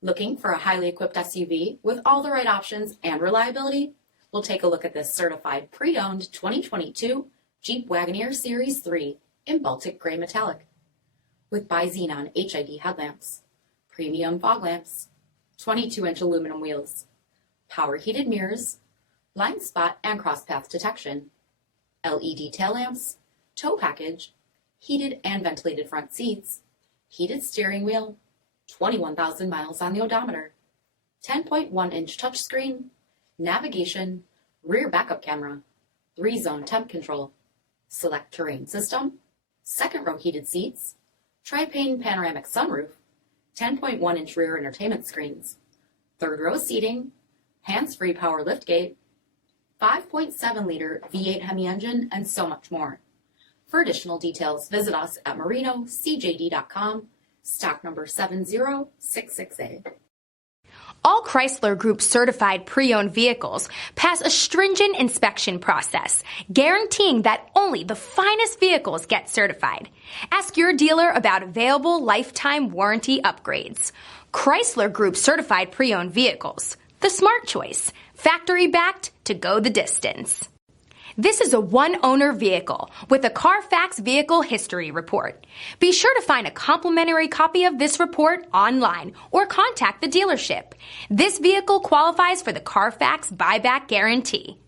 Looking for a highly equipped SUV with all the right options and reliability? We'll take a look at this certified pre-owned 2022 Jeep Wagoneer Series 3 in Baltic Gray Metallic. With bi-xenon HID headlamps, premium fog lamps, 22-inch aluminum wheels, power heated mirrors, blind spot and cross-path detection, LED tail lamps, tow package, heated and ventilated front seats, heated steering wheel, 21,000 miles on the odometer, 10.1-inch touchscreen, navigation, rear backup camera, 3-zone temp control, select terrain system, second row heated seats, TRI-PANE panoramic sunroof, 10.1-inch rear entertainment screens, third row seating, hands-free power liftgate, 5.7-liter V8 HEMI engine, and so much more. For additional details, visit us at marinocjd.com, stock number 7066A. All Chrysler Group certified pre-owned vehicles pass a stringent inspection process, guaranteeing that only the finest vehicles get certified. Ask your dealer about available lifetime warranty upgrades. Chrysler Group certified pre-owned vehicles, the smart choice, factory backed to go the distance. This is a one-owner vehicle with a CARFAX vehicle history report. Be sure to find a complimentary copy of this report online or contact the dealership. This vehicle qualifies for the CARFAX buyback guarantee.